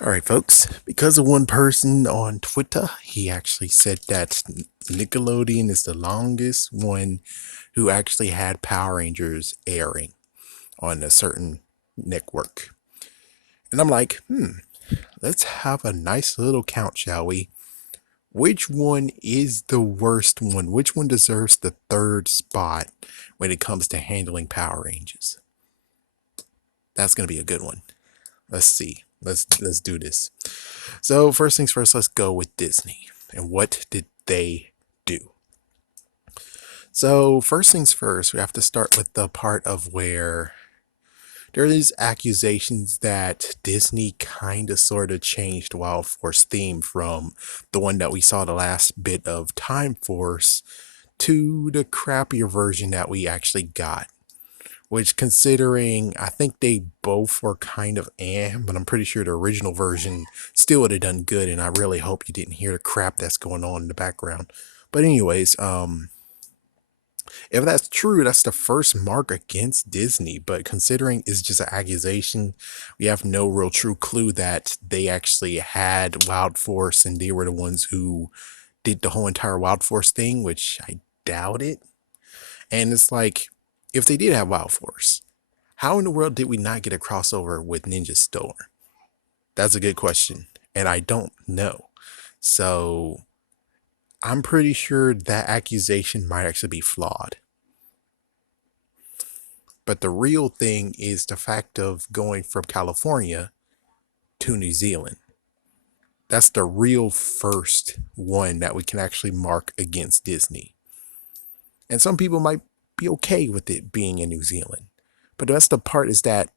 All right, folks. Because of one person on Twitter, he actually said that Nickelodeon is the longest one who actually had Power Rangers airing on a certain network. And I'm like, let's have a nice little count, shall we? Which one is the worst one? Which one deserves the third spot when it comes to handling Power Rangers? That's gonna be a good one. Let's see. Let's do this. So first things first, let's go with Disney. And what did they do? So first things first, we have to start with the part of where there is accusations that Disney kind of sort of changed Wild Force theme from the one that we saw the last bit of Time Force to the crappier version that we actually got. Which, considering I think they both were kind of but I'm pretty sure the original version still would have done good, and I really hope you didn't hear the crap that's going on in the background. But anyways, if that's true, that's the first mark against Disney. But considering it's just an accusation, we have no real true clue that they actually had Wild Force and they were the ones who did the whole entire Wild Force thing, which I doubt it. And it's like, if they did have Wild Force, how in the world did we not get a crossover with Ninja Storm? That's a good question, and I don't know. So I'm pretty sure that accusation might actually be flawed. But the real thing is the fact of going from California to New Zealand. That's the real first one that we can actually mark against Disney. And some people might be okay with it being in New Zealand. But that's the part is that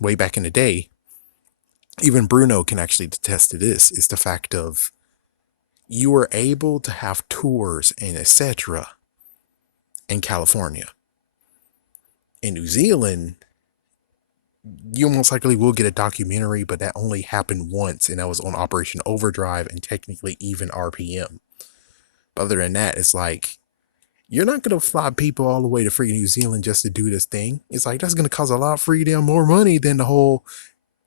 way back in the day, even Bruno can actually attest to this, is the fact of you were able to have tours and etc. in California. In New Zealand, you most likely will get a documentary, but that only happened once, and that was on Operation Overdrive and technically even RPM. But other than that, it's like, you're not going to fly people all the way to freaking New Zealand just to do this thing. It's like, that's going to cost a lot freaking more money than the whole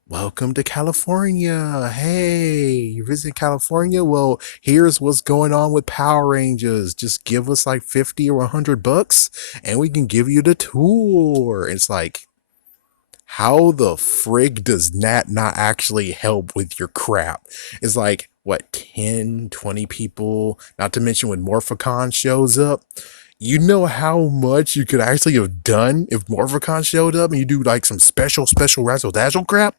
welcome to California. Hey, you visit California? Well, here's what's going on with Power Rangers. Just give us like 50 or $100 and we can give you the tour. It's like, how the frig does that not actually help with your crap? It's like, what, 10, 20 people? Not to mention when Morphicon shows up. You know how much you could actually have done if Morphicon showed up and you do like some special razzle dazzle crap?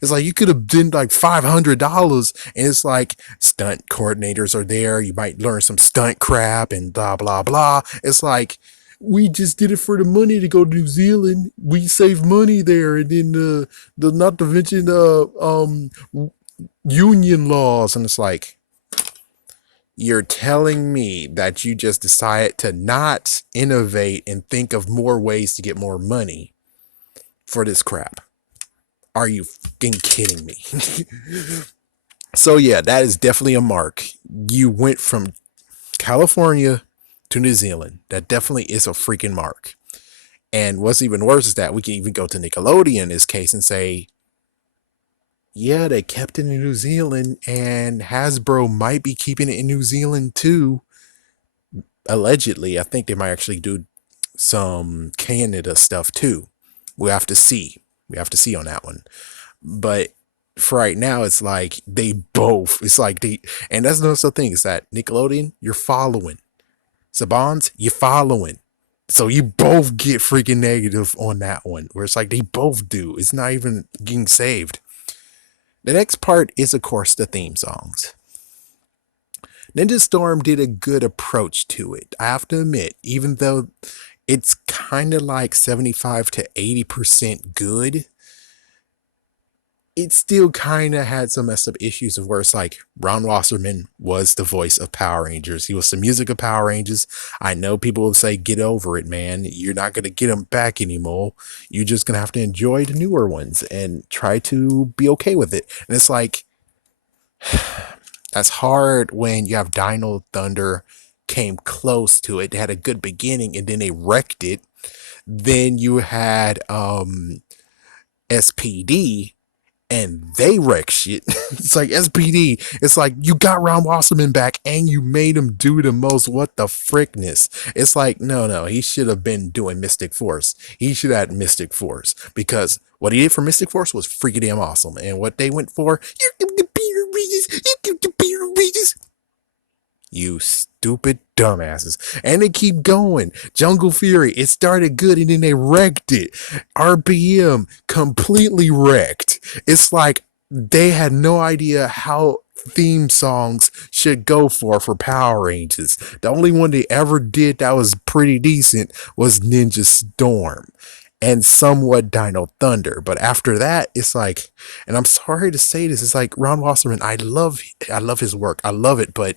It's like you could have done like $500, and it's like stunt coordinators are there. You might learn some stunt crap and blah blah blah. It's like, we just did it for the money to go to New Zealand. We save money there, and then the not to mention union laws, and it's like, you're telling me that you just decided to not innovate and think of more ways to get more money for this crap. Are you fucking kidding me? So yeah, that is definitely a mark. You went from California to New Zealand. That definitely is a freaking mark. And what's even worse is that we can even go to Nickelodeon in this case and say, yeah, they kept it in New Zealand, and Hasbro might be keeping it in New Zealand too. Allegedly, I think they might actually do some Canada stuff too. We have to see. We have to see on that one. But for right now, it's like they both. It's like they, and that's another thing is that Nickelodeon, you're following. Saban's, you're following. So you both get freaking negative on that one, where it's like they both do. It's not even getting saved. The next part is, of course, the theme songs. Ninja Storm did a good approach to it. I have to admit, even though it's kind of like 75 to 80% good, it still kind of had some messed up issues of where it's like Ron Wasserman was the voice of Power Rangers. He was the music of Power Rangers. I know people will say, get over it, man. You're not going to get them back anymore. You're just going to have to enjoy the newer ones and try to be okay with it. And it's like, that's hard when you have Dino Thunder came close to it. They had a good beginning and then they wrecked it. Then you had SPD, and they wreck shit. It's like SPD. It's like you got Ron Wasserman back and you made him do the most what the frickness. It's like no, he should have been doing Mystic Force. He should have had Mystic Force because what he did for Mystic Force was freaking damn awesome. And what they went for, you give the Peter Regis, you give the Peter Regis. You stupid dumbasses. And they keep going. Jungle Fury, it started good and then they wrecked it. RPM completely wrecked. It's like they had no idea how theme songs should go for Power Rangers. The only one they ever did that was pretty decent was Ninja Storm and somewhat Dino Thunder. But after that, it's like, and I'm sorry to say this, it's like Ron Wasserman, I love his work. I love it, but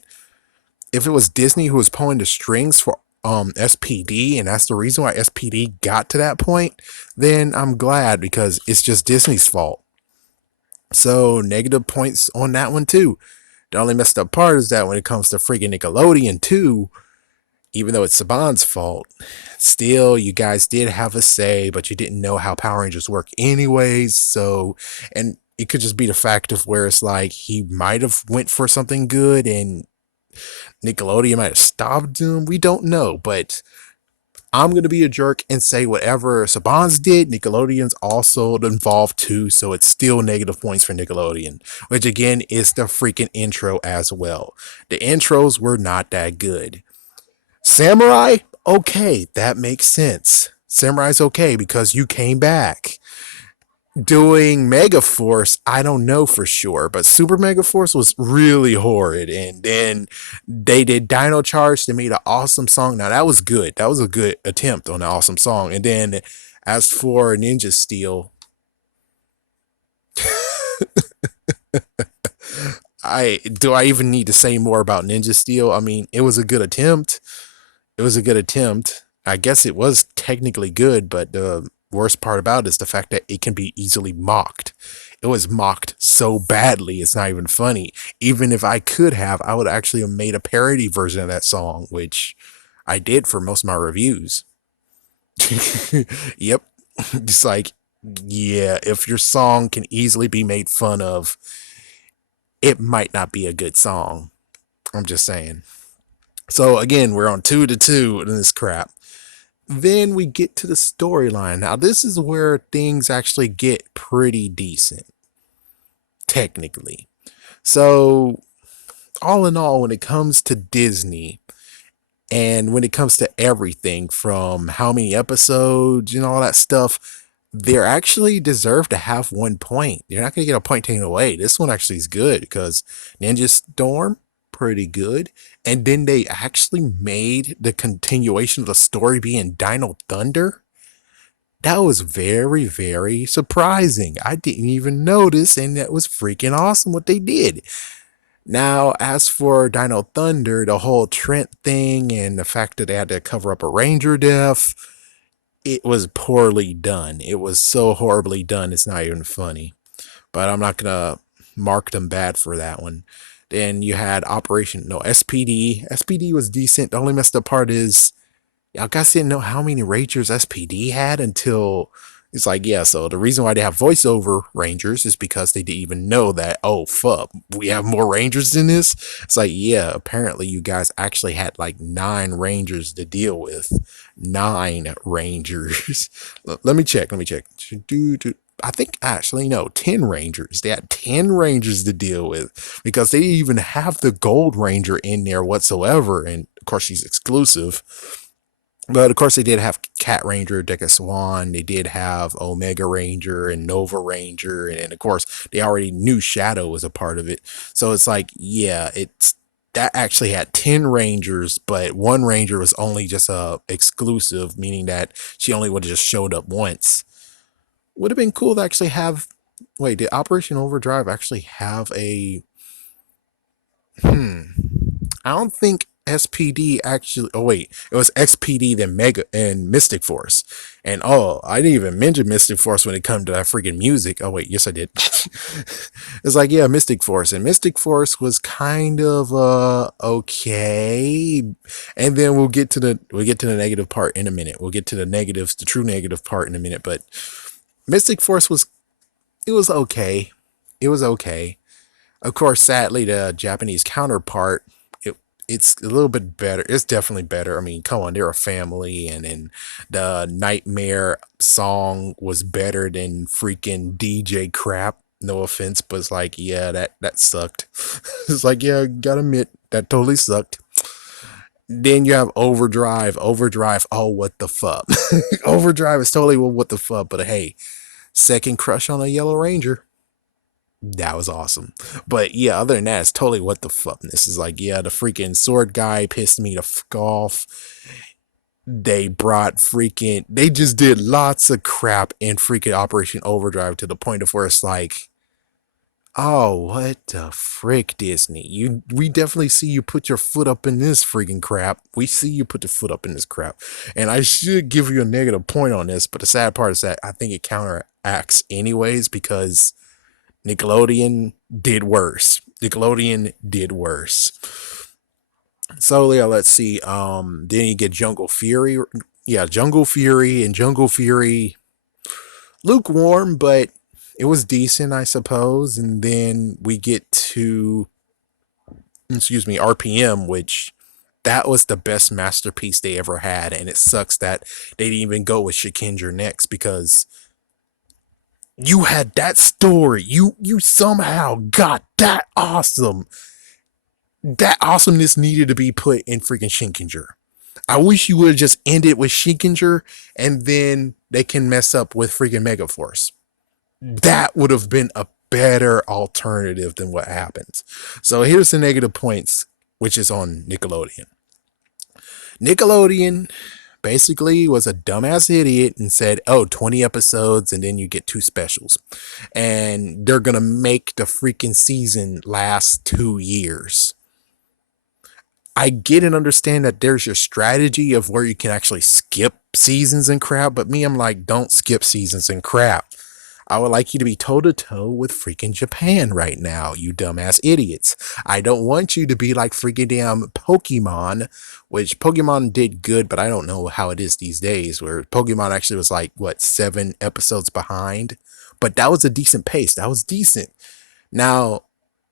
if it was Disney who was pulling the strings for SPD, and that's the reason why SPD got to that point, then I'm glad because it's just Disney's fault. So negative points on that one too. The only messed up part is that when it comes to freaking Nickelodeon too, even though it's Saban's fault, still you guys did have a say, but you didn't know how Power Rangers work anyways. So, and it could just be the fact of where it's like he might have went for something good and Nickelodeon might have stopped him. We don't know, but I'm going to be a jerk and say whatever Saban's did, Nickelodeon's also involved too, so it's still negative points for Nickelodeon, which again is the freaking intro as well. The intros were not that good. Samurai, okay, that makes sense. Samurai's okay because you came back. Doing Mega Force, I don't know for sure, but Super Mega Force was really horrid. And then they did Dino Charge. They made an awesome song. Now that was good. That was a good attempt on an awesome song. And then as for Ninja Steel, I even need to say more about Ninja Steel? I mean, it was a good attempt. It was a good attempt. I guess it was technically good, but the worst part about it is the fact that it can be easily mocked. It was mocked so badly, it's not even funny. Even if I could have, I would actually have made a parody version of that song, which I did for most of my reviews. Yep. Just like, yeah, if your song can easily be made fun of, it might not be a good song. I'm just saying. So again, we're on 2-2 in this crap. Then we get to the storyline. Now, this is where things actually get pretty decent, technically. So, all in all, when it comes to Disney and when it comes to everything from how many episodes and all that stuff, they're actually deserve to have 1 point. You're not going to get a point taken away. This one actually is good because Ninja Storm, pretty good. And then they actually made the continuation of the story being Dino Thunder. That was very, very surprising. I didn't even notice, and that was freaking awesome what they did. Now, as for Dino Thunder, the whole Trent thing and the fact that they had to cover up a Ranger death, it was poorly done. It was so horribly done, it's not even funny. But I'm not gonna mark them bad for that one. Then you had SPD. SPD was decent. The only messed up part is y'all guys didn't know how many Rangers SPD had until it's like, yeah, so the reason why they have voiceover Rangers is because they didn't even know that, oh, fuck, we have more Rangers than this. It's like, yeah, apparently you guys actually had like 9 Rangers to deal with. 9 Rangers. Let me check. I think actually, no, 10 Rangers. They had 10 Rangers to deal with because they didn't even have the Gold Ranger in there whatsoever. And of course, she's exclusive. But of course, they did have Cat Ranger, Deca Swan. They did have Omega Ranger and Nova Ranger. And of course, they already knew Shadow was a part of it. So it's like, yeah, it's that actually had 10 Rangers, but 1 Ranger was only just a exclusive, meaning that she only would have just showed up once. Would have been cool to actually have. Wait, did Operation Overdrive actually have a? I don't think SPD actually. Oh wait, it was XPD then Mega and Mystic Force, and oh, I didn't even mention Mystic Force when it comes to that freaking music. Oh wait, yes I did. It's like, yeah, Mystic Force, and Mystic Force was kind of okay, and then we'll get to the negative part in a minute. We'll get to the negatives, the true negative part in a minute, but Mystic Force was okay. It was okay. Of course, sadly, the Japanese counterpart, it, it's a little bit better. It's definitely better. I mean, come on, they're a family, and then the Nightmare song was better than freaking DJ crap. No offense, but it's like, yeah, that sucked. It's like, yeah, gotta admit that totally sucked. Then you have Overdrive. Overdrive, oh, what the fuck? Overdrive is totally well, what the fuck, but hey, second crush on a Yellow Ranger. That was awesome. But yeah, other than that, it's totally what the fuck. This is like, yeah, the freaking sword guy pissed me the fuck off. They brought freaking, they just did lots of crap in freaking Operation Overdrive to the point of where it's like, oh, what the frick, Disney? We definitely see you put your foot up in this freaking crap. We see you put your foot up in this crap. And I should give you a negative point on this, but the sad part is that I think it counteracts anyways because Nickelodeon did worse. Nickelodeon did worse. So yeah, let's see. Then you get Jungle Fury. Yeah, Jungle Fury and Jungle Fury lukewarm, but it was decent, I suppose. And then we get to, excuse me, RPM, which that was the best masterpiece they ever had. And it sucks that they didn't even go with Shikinger next because you had that story. You somehow got that awesome. That awesomeness needed to be put in freaking Shinkinger. I wish you would have just ended with Shinkinger and then they can mess up with freaking Megaforce. That would have been a better alternative than what happens. So here's the negative points, which is on Nickelodeon. Nickelodeon basically was a dumbass idiot and said, oh, 20 episodes and then you get two specials. And they're going to make the freaking season last 2 years. I get and understand that there's your strategy of where you can actually skip seasons and crap, but me, I'm like, don't skip seasons and crap. I would like you to be toe to toe with freaking Japan right now, you dumbass idiots. I don't want you to be like freaking damn Pokemon, which Pokemon did good, but I don't know how it is these days, where Pokemon actually was like, what, 7 episodes behind? But that was a decent pace. That was decent. Now,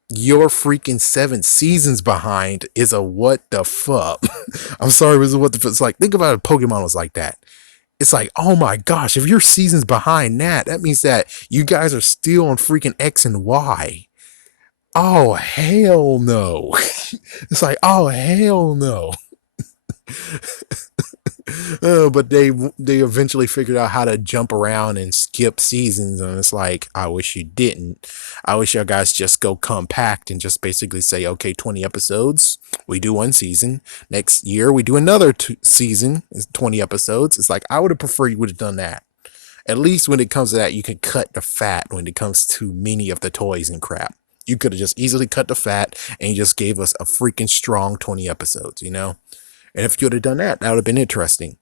your freaking 7 seasons behind is a what the fuck. I'm sorry, it was a what the fuck. It's like, think about it, Pokemon was like that. It's like, oh my gosh, if your season's behind that means that you guys are still on freaking X and Y. Oh, hell no. It's like, oh, hell no. But they eventually figured out how to jump around and skip seasons, and it's like, I wish you didn't. I wish you guys just go compact and just basically say, okay, 20 episodes, we do one season. Next year we do another season, 20 episodes. It's like, I would have preferred you would have done that. At least when it comes to that, you can cut the fat when it comes to many of the toys and crap. You could have just easily cut the fat and you just gave us a freaking strong 20 episodes, you know? And if you would have done that, that would have been interesting.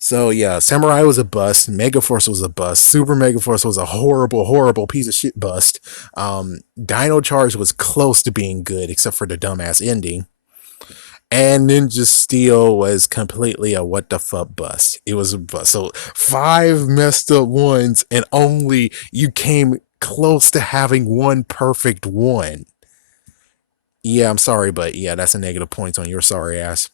So yeah, Samurai was a bust. Megaforce was a bust. Super Megaforce was a horrible, horrible piece of shit bust. Dino Charge was close to being good, except for the dumbass ending. And Ninja Steel was completely a what the fuck bust. It was a bust. So 5 messed up ones, and only you came close to having one perfect one. Yeah, I'm sorry, but yeah, that's a negative points on your sorry ass.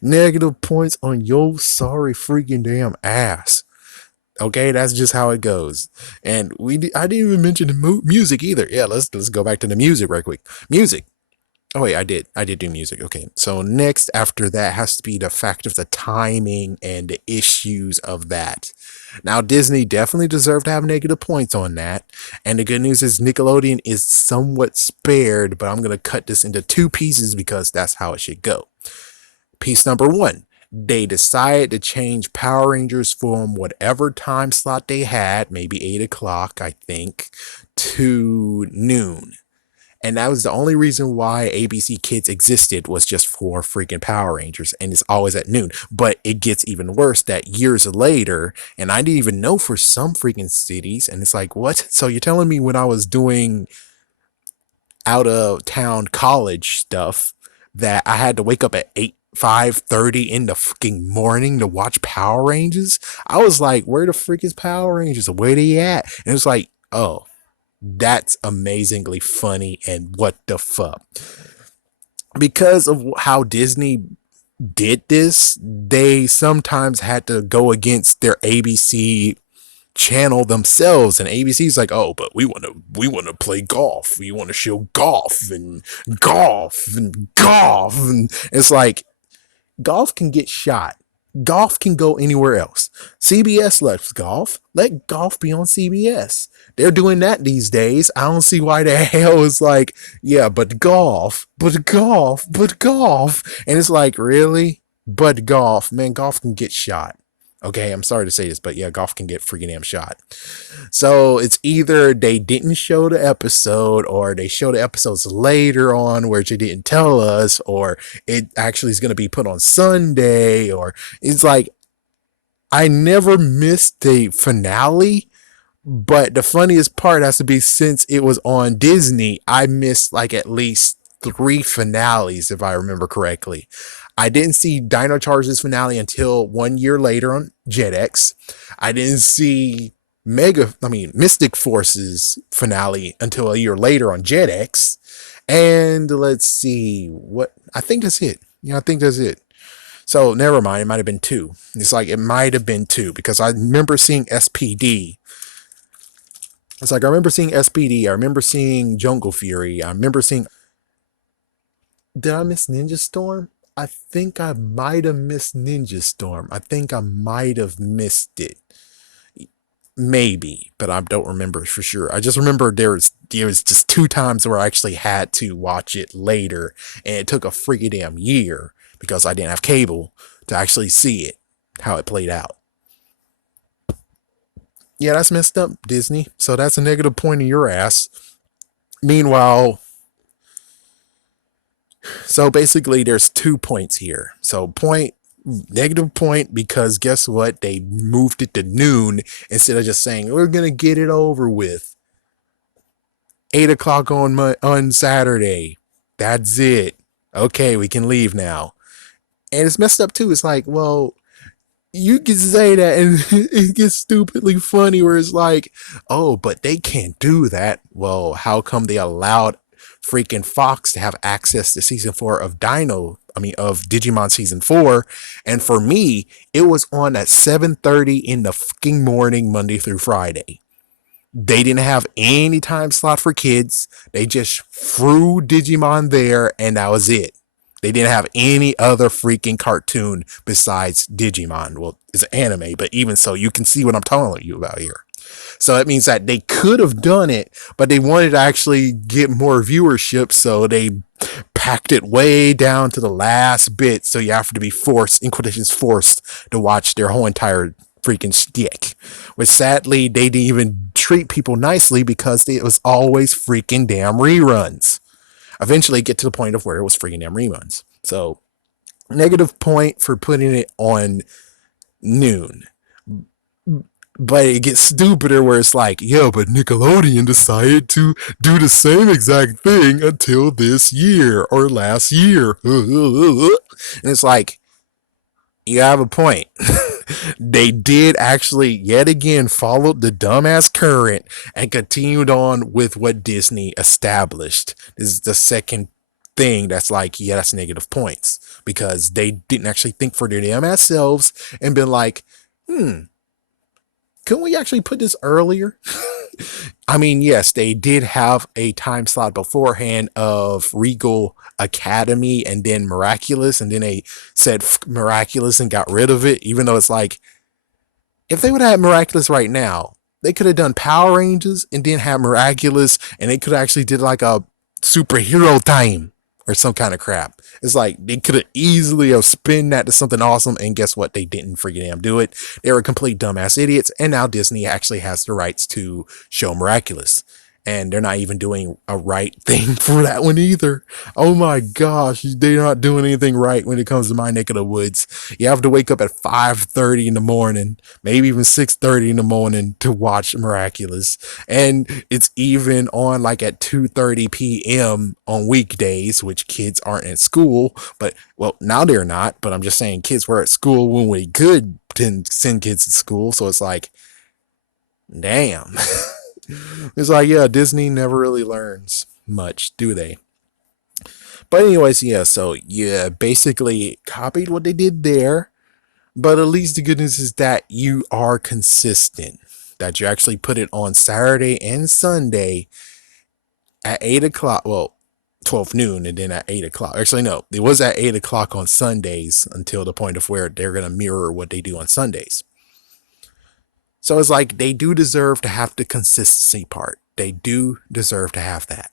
Negative points on your sorry freaking damn ass. Okay, that's just how it goes. And I didn't even mention the music either. Yeah, let's go back to the music right quick. Music. Oh wait, I did do music. Okay, so next after that has to be the fact of the timing and the issues of that. Now Disney definitely deserved to have negative points on that, and the good news is Nickelodeon is somewhat spared, but I'm gonna cut this into 2 pieces because that's how it should go. Piece number 1. They decided to change Power Rangers from whatever time slot they had, maybe 8 o'clock, I think, to noon. And that was the only reason why ABC Kids existed, was just for freaking Power Rangers. And it's always at noon. But it gets even worse that years later, and I didn't even know for some freaking cities. And it's like, what? So you're telling me when I was doing out of town college stuff that I had to wake up at 5:30 in the fucking morning to watch Power Rangers? I was like, where the frick is Power Rangers? Where they at? And it's like, oh. That's amazingly funny. And what the fuck? Because of how Disney did this, they sometimes had to go against their ABC channel themselves, and ABC's like, oh, but we want to play golf, we want to show golf and golf and golf, and it's like, golf can get shot. Golf can go anywhere else. CBS lets golf. Let golf be on CBS. They're doing that these days. I don't see why the hell is like, yeah, but golf, but golf, but golf. And it's like, really? But golf, man, golf can get shot. Okay, I'm sorry to say this, but yeah, golf can get freaking damn shot. So it's either they didn't show the episode, or they show the episodes later on where they didn't tell us, or it actually is going to be put on Sunday, or it's like, I never missed the finale. But the funniest part has to be, since it was on Disney, I missed like at least three finales, if I remember correctly. I didn't see Dino Charge's finale until 1 year later on JetX. I didn't see Mystic Force's finale until a year later on JetX. And let's see, what, I think that's it. Yeah, I think that's it. So never mind, it might have been two. It's like, it might have been two, because I remember seeing SPD. It's like, I remember seeing SPD. I remember seeing Jungle Fury. I remember seeing. Did I miss Ninja Storm? I think I might have missed Ninja Storm. I think I might have missed it. Maybe, but I don't remember for sure. I just remember there was just two times where I actually had to watch it later, and it took a freaking damn year because I didn't have cable to actually see it, how it played out. Yeah, that's messed up, Disney. So that's a negative point in your ass. Meanwhile, so basically there's 2 points here. So point, negative point, because guess what? They moved it to noon instead of just saying, we're going to get it over with. 8 o'clock on Saturday. That's it. Okay, we can leave now. And it's messed up too. It's like, well, you can say that and it gets stupidly funny where it's like, oh, but they can't do that. Well, how come they allowed freaking Fox to have access to season 4 of of Digimon season 4? And for me, it was on at 7:30 in the fucking morning, Monday through Friday. They didn't have any time slot for kids. They just threw Digimon there, and that was it. They didn't have any other freaking cartoon besides Digimon. Well, it's an anime, but even so, you can see what I'm telling you about here. So that means that they could have done it, but they wanted to actually get more viewership, so they packed it way down to the last bit. So you have to be forced, in quotations, forced to watch their whole entire freaking stick. Which sadly, they didn't even treat people nicely because it was always freaking damn reruns. Eventually, get to the point of where it was freaking damn reruns. So, negative point for putting it on noon. But it gets stupider where it's like, yeah, but Nickelodeon decided to do the same exact thing until this year or last year. And it's like, you have a point. They did actually yet again follow the dumbass current and continued on with what Disney established. This is the second thing that's like, yeah, that's negative points, because they didn't actually think for their damn ass selves and been like, couldn't we actually put this earlier? I mean, yes, they did have a time slot beforehand of Regal Academy and then Miraculous, and then they said Miraculous and got rid of it, even though it's like, if they would have had Miraculous right now, they could have done Power Rangers and then have Miraculous, and they could have actually did like a superhero time or some kind of crap. It's like they could have easily have spin that to something awesome, and guess what? They didn't freaking damn do it. They were complete dumbass idiots, and now Disney actually has the rights to show Miraculous. And they're not even doing a right thing for that one either. Oh my gosh, they're not doing anything right when it comes to my neck of the woods. You have to wake up at 5:30 in the morning, maybe even 6:30 in the morning to watch Miraculous. And it's even on like at 2:30 p.m. on weekdays, which kids aren't at school. But, well, now they're not. But I'm just saying, kids were at school when we could send kids to school. So it's like, damn. It's like, yeah, Disney never really learns much, do they? But anyways, yeah, so yeah, basically copied what they did there. But at least the good news is that you are consistent. That you actually put it on Saturday and Sunday at 8 o'clock. Well, 12 noon and then at 8 o'clock. Actually, no, it was at 8 o'clock on Sundays until the point of where they're going to mirror what they do on Sundays. So it's like they do deserve to have the consistency part. They do deserve to have that.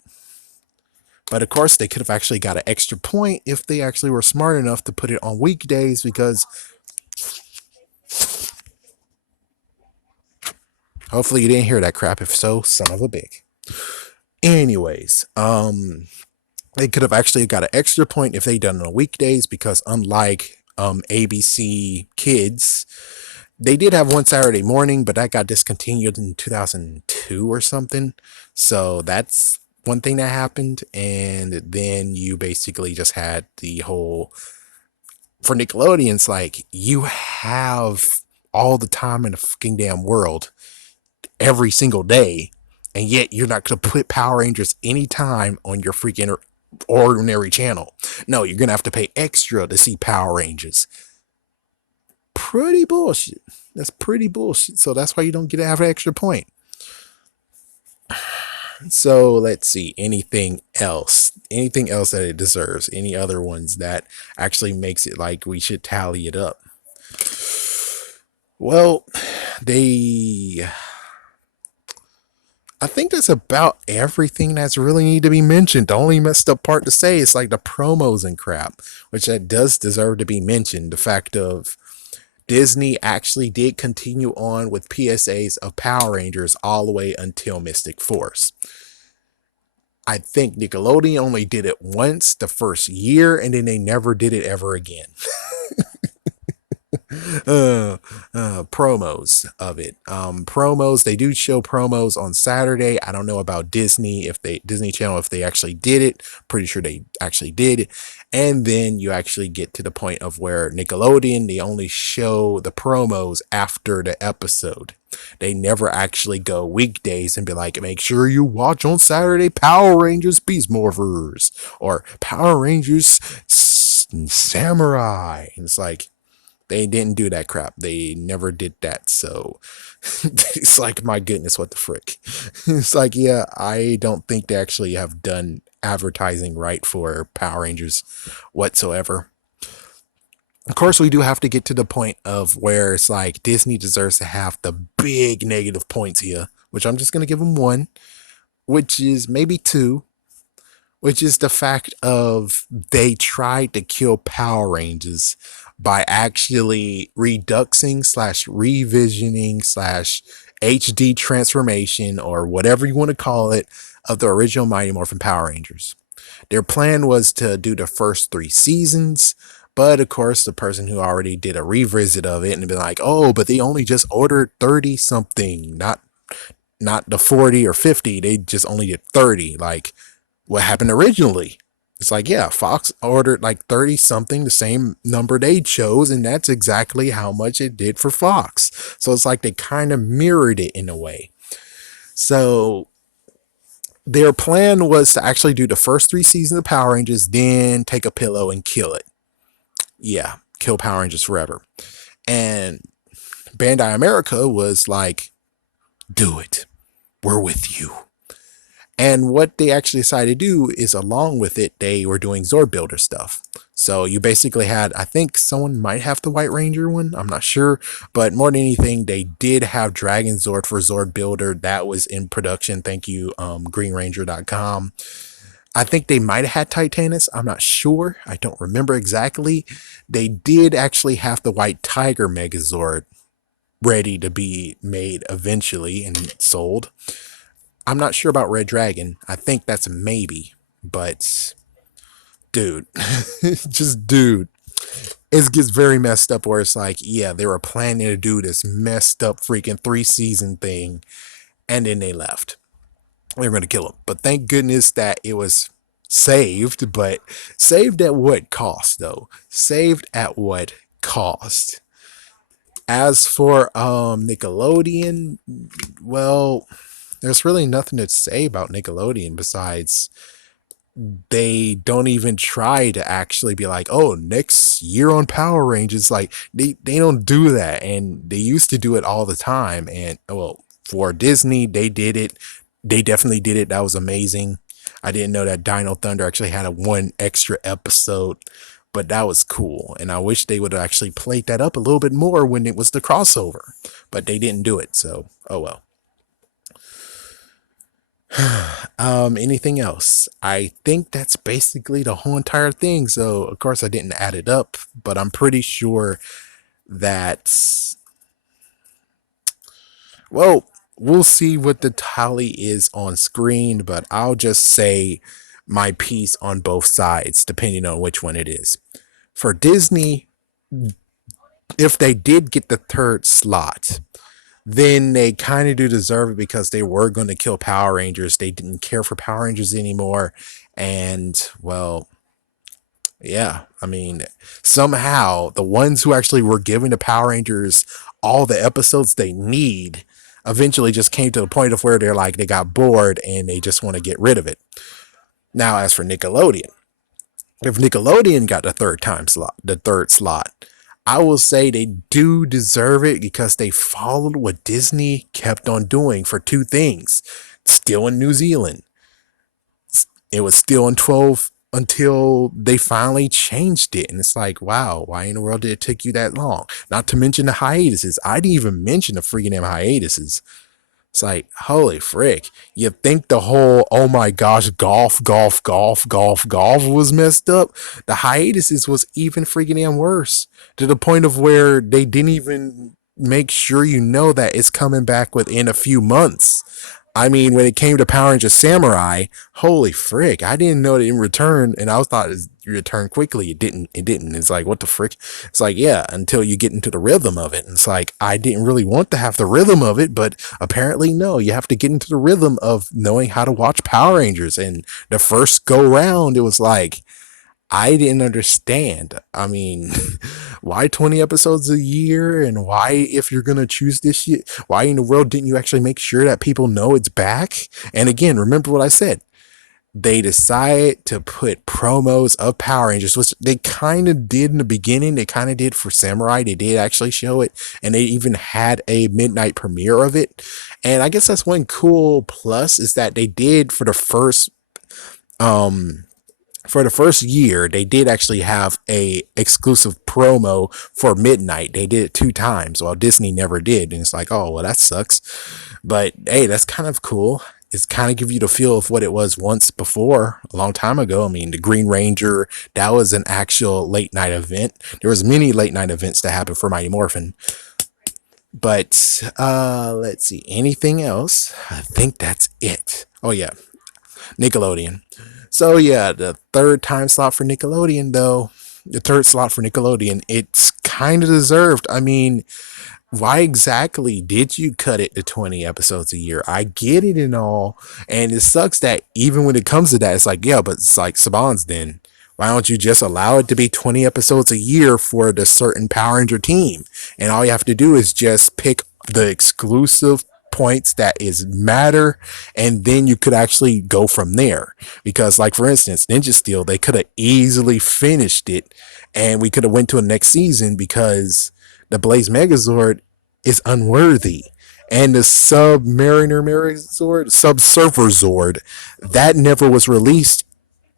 But of course, they could have actually got an extra point if they actually were smart enough to put it on weekdays because hopefully you didn't hear that crap. If so, son of a bitch. Anyways, they could have actually got an extra point if they done it on weekdays because unlike ABC Kids, they did have one Saturday morning, but that got discontinued in 2002 or something. So that's one thing that happened. And then you basically just had the whole for Nickelodeon's like you have all the time in the fucking damn world every single day, and yet you're not gonna put Power Rangers anytime on your freaking ordinary channel. No, you're gonna have to pay extra to see Power Rangers. Pretty bullshit. That's pretty bullshit. So that's why you don't get to have an extra point. So let's see. Anything else? Anything else that it deserves? Any other ones that actually makes it like we should tally it up? Well, they I think that's about everything that's really need to be mentioned. The only messed up part to say is like the promos and crap, which that does deserve to be mentioned. The fact of Disney actually did continue on with PSAs of Power Rangers all the way until Mystic Force. I think Nickelodeon only did it once the first year, and then they never did it ever again. uh, Promos of it. Promos. They do show promos on Saturday. I don't know about Disney if they Disney Channel if they actually did it. Pretty sure they actually did. And then you actually get to the point of where Nickelodeon they only show the promos after the episode. They never actually go weekdays and be like, make sure you watch on Saturday Power Rangers Beast Morphers or Power Rangers Samurai. And it's like they didn't do that crap. They never did that. So it's like, my goodness, what the frick? It's like, yeah, I don't think they actually have done advertising right for Power Rangers whatsoever. Of course, we do have to get to the point of where it's like Disney deserves to have the big negative points here, which I'm just going to give them one, which is maybe two, which is the fact of they tried to kill Power Rangers by actually reduxing slash revisioning slash HD transformation or whatever you want to call it of the original Mighty Morphin Power Rangers. Their plan was to do the first 3 seasons, but of course the person who already did a revisit of it and be like, oh, but they only just ordered 30 something, not the 40 or 50, they just only did 30. Like, what happened originally? It's like, yeah, Fox ordered like 30 something, the same number they chose, and that's exactly how much it did for Fox. So it's like they kind of mirrored it in a way. So their plan was to actually do the first 3 seasons of Power Rangers, then take a pillow and kill it. Yeah, kill Power Rangers forever. And Bandai America was like, do it. We're with you. And what they actually decided to do is, along with it, they were doing Zord Builder stuff. So you basically had, I think someone might have the White Ranger one, I'm not sure, but more than anything, they did have Dragon Zord for Zord Builder. That was in production. Thank you, GreenRanger.com. I think they might have had Titanus. I'm not sure. I don't remember exactly. They did actually have the White Tiger Megazord ready to be made eventually and sold. I'm not sure about Red Dragon. I think that's a maybe, but dude, just dude, it gets very messed up where it's like, yeah, they were planning to do this messed up freaking 3 season thing, and then they left. They were going to kill him, but thank goodness that it was saved. But saved at what cost, though? Saved at what cost? As for Nickelodeon, well, there's really nothing to say about Nickelodeon besides they don't even try to actually be like, oh, next year on Power Rangers. Like they don't do that. And they used to do it all the time. And well, for Disney, they did it. They definitely did it. That was amazing. I didn't know that Dino Thunder actually had a one extra episode, but that was cool. And I wish they would have actually played that up a little bit more when it was the crossover, but they didn't do it. So, oh well. Anything else? I think that's basically the whole entire thing. So, of course, I didn't add it up, but I'm pretty sure that, well, we'll see what the tally is on screen, but I'll just say my piece on both sides, depending on which one it is. For Disney, if they did get the third slot, then they kind of do deserve it because they were going to kill Power Rangers. They didn't care for Power Rangers anymore. And, well, yeah, I mean, somehow the ones who actually were giving the Power Rangers all the episodes they need eventually just came to the point of where they're like, they got bored and they just want to get rid of it. Now, as for Nickelodeon, if Nickelodeon got the third slot, I will say they do deserve it because they followed what Disney kept on doing for two things. Still in New Zealand. It was still in 12 until they finally changed it. And it's like, wow, why in the world did it take you that long? Not to mention the hiatuses. I didn't even mention the freaking damn hiatuses. It's like, holy frick. You think the whole, oh my gosh, golf was messed up? The hiatuses was even freaking damn worse. To the point of where they didn't even make sure you know that it's coming back within a few months. I mean, when it came to Power Rangers Samurai, holy frick, I didn't know it didn't return, and I thought it returned quickly. It didn't. It's like, what the frick? It's like, yeah, until you get into the rhythm of it. And it's like, I didn't really want to have the rhythm of it, but apparently, no, you have to get into the rhythm of knowing how to watch Power Rangers. And the first go round, it was like, I didn't understand. I mean, why 20 episodes a year? And why, if you're going to choose this shit, why in the world didn't you actually make sure that people know it's back? And again, remember what I said. They decided to put promos of Power Rangers, which they kind of did in the beginning. They kind of did for Samurai. They did actually show it. And they even had a midnight premiere of it. And I guess that's one cool plus is that they did um, for the first year, they did actually have a exclusive promo for midnight. They did it two times while Disney never did. And it's like, oh, well, that sucks. But hey, that's kind of cool. It's kind of give you the feel of what it was once before, a long time ago. I mean, the Green Ranger, that was an actual late night event. There was many late night events that happened for Mighty Morphin. But let's see, anything else? I think that's it. Oh yeah, Nickelodeon. So yeah, the third time slot for Nickelodeon though, the third slot for Nickelodeon, it's kind of deserved. I mean, why exactly did you cut it to 20 episodes a year? I get it and all, and it sucks that even when it comes to that, it's like, yeah, but it's like Saban's then. Why don't you just allow it to be 20 episodes a year for the certain Power Ranger team? And all you have to do is just pick the exclusive points that is matter, and then you could actually go from there. Because like for instance, Ninja Steel, they could have easily finished it and we could have went to a next season because the Blaze Megazord is unworthy. And the Submariner Megazord, Subsurfer Zord, that never was released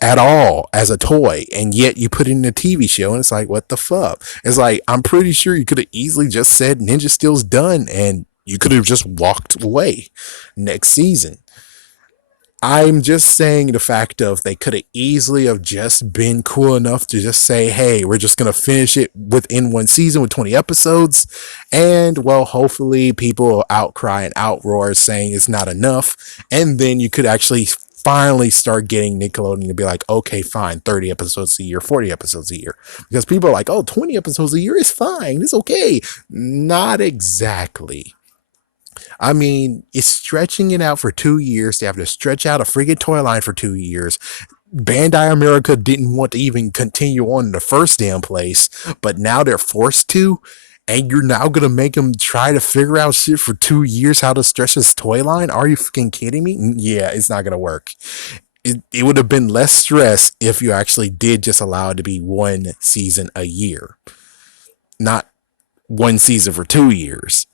at all as a toy, and yet you put it in a TV show, and it's like, what the fuck? It's like, I'm pretty sure you could have easily just said Ninja Steel's done, and you could have just walked away next season. I'm just saying the fact of they could have easily have just been cool enough to just say, hey, we're just going to finish it within one season with 20 episodes. And well, hopefully people will outcry and outroar saying it's not enough. And then you could actually finally start getting Nickelodeon to be like, okay, fine, 30 episodes a year, 40 episodes a year. Because people are like, oh, 20 episodes a year is fine. It's okay. Not exactly. I mean, it's stretching it out for 2 years. They have to stretch out a friggin' toy line for 2 years. Bandai America didn't want to even continue on in the first damn place, but now they're forced to. And you're now gonna make him try to figure out shit for 2 years how to stretch his toy line? Are you fucking kidding me? Yeah, it's not gonna work. It would have been less stress if you actually did just allow it to be one season a year, not one season for 2 years.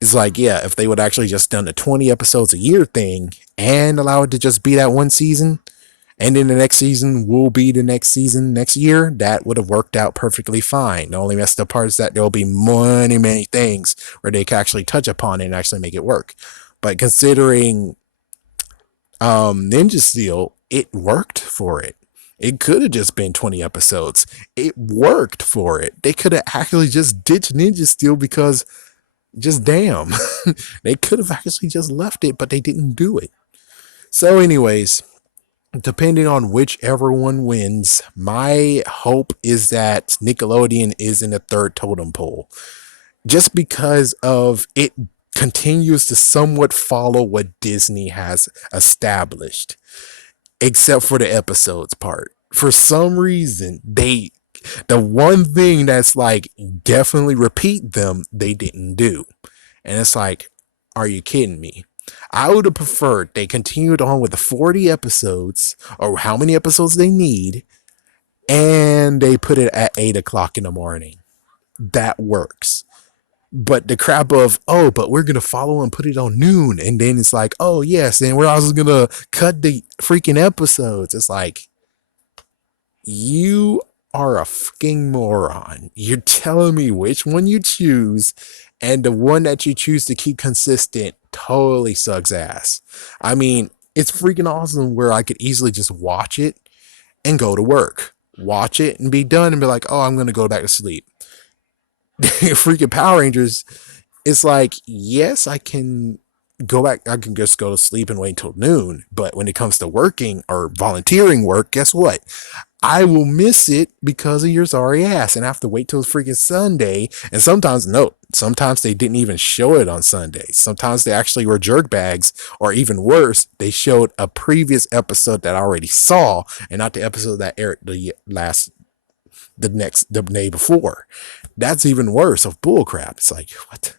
It's like, yeah, if they would actually just done a 20 episodes a year thing and allow it to just be that one season, and then the next season will be the next season next year, that would have worked out perfectly fine. The only messed up part is that there'll be many, many things where they can actually touch upon it and actually make it work. But considering Ninja Steel, it worked for it. It could have just been 20 episodes. It worked for it. They could have actually just ditched Ninja Steel because just damn. They could have actually just left it, but they didn't do it. So, anyways, depending on whichever one wins, my hope is that Nickelodeon is in the third totem pole. Just because of it continues to somewhat follow what Disney has established, except for the episodes part. For some reason, the one thing that's like definitely repeat them, they didn't do. And it's like, are you kidding me? I would have preferred they continued on with the 40 episodes or how many episodes they need, and they put it at 8 o'clock in the morning. That works. But the crap of, oh, but we're gonna follow and put it on noon, and then it's like, oh yes, and we're also gonna cut the freaking episodes. It's like, you are a fucking moron. You're telling me which one you choose, and the one that you choose to keep consistent totally sucks ass. I mean, it's freaking awesome where I could easily just watch it and go to work. Watch it and be done and be like, oh, I'm gonna go back to sleep. Freaking Power Rangers, it's like, yes, I can go back, I can just go to sleep and wait until noon. But when it comes to working or volunteering work, guess what? I will miss it because of your sorry ass and I have to wait till freaking Sunday. And sometimes, no, sometimes they didn't even show it on Sundays. Sometimes they actually were jerkbags, or even worse, they showed a previous episode that I already saw and not the episode that aired the day before. That's even worse of bullcrap. It's like, what?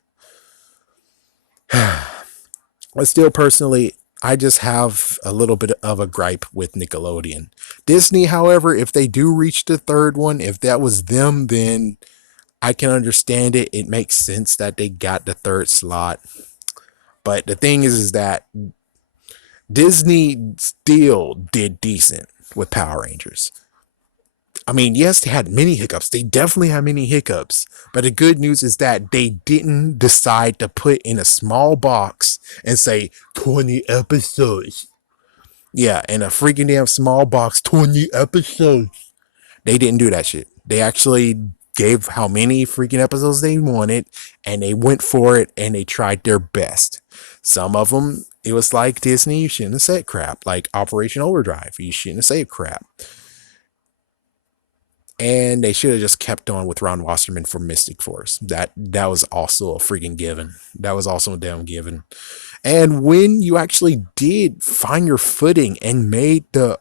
But still, personally, I just have a little bit of a gripe with Nickelodeon. Disney, however, if they do reach the third one, if that was them, then I can understand it. It makes sense that they got the third slot. But the thing is that Disney still did decent with Power Rangers. I mean, yes, they had many hiccups. They definitely had many hiccups. But the good news is that they didn't decide to put in a small box and say 20 episodes. Yeah, in a freaking damn small box, 20 episodes. They didn't do that shit. They actually gave how many freaking episodes they wanted, and they went for it, and they tried their best. Some of them, it was like Disney, you shouldn't have said crap. Like Operation Overdrive, you shouldn't have said crap. And they should have just kept on with Ron Wasserman for Mystic Force. That was also a freaking given. That was also a damn given. And when you actually did find your footing and made the,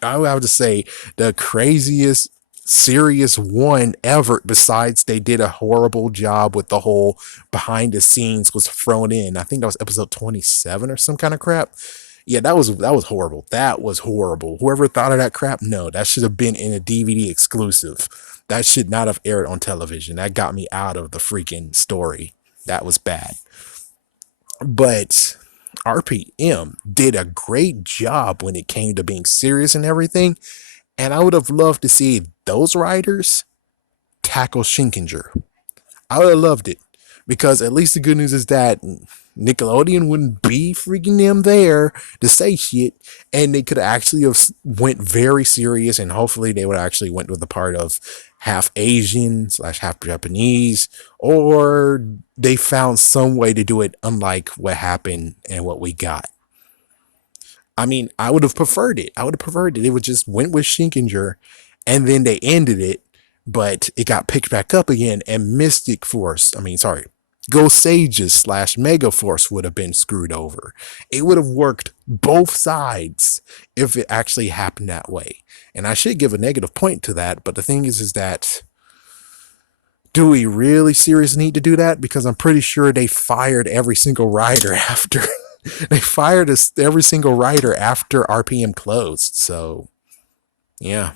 I would have to say, the craziest serious one ever, besides they did a horrible job with the whole behind the scenes was thrown in. I think that was episode 27 or some kind of crap. Yeah, that was horrible. That was horrible. Whoever thought of that crap, no, that should have been in a DVD exclusive. That should not have aired on television. That got me out of the freaking story. That was bad. But RPM did a great job when it came to being serious and everything. And I would have loved to see those writers tackle Shinkinger. I would have loved it. Because at least the good news is that Nickelodeon wouldn't be freaking them there to say shit, and they could actually have went very serious, and hopefully they would actually went with the part of half Asian / half Japanese, or they found some way to do it unlike what happened and what we got. I mean, I would have preferred it. I would have preferred it. It would just went with Shinkinger, and then they ended it, but it got picked back up again, and Mystic Force. I mean, sorry, Ghost Sages / Mega Force would have been screwed over. It would have worked both sides if it actually happened that way. And I should give a negative point to that, but the thing is that Do we really seriously need to do that? Because I'm pretty sure they fired every single writer after. They fired every single writer after RPM closed. So, yeah.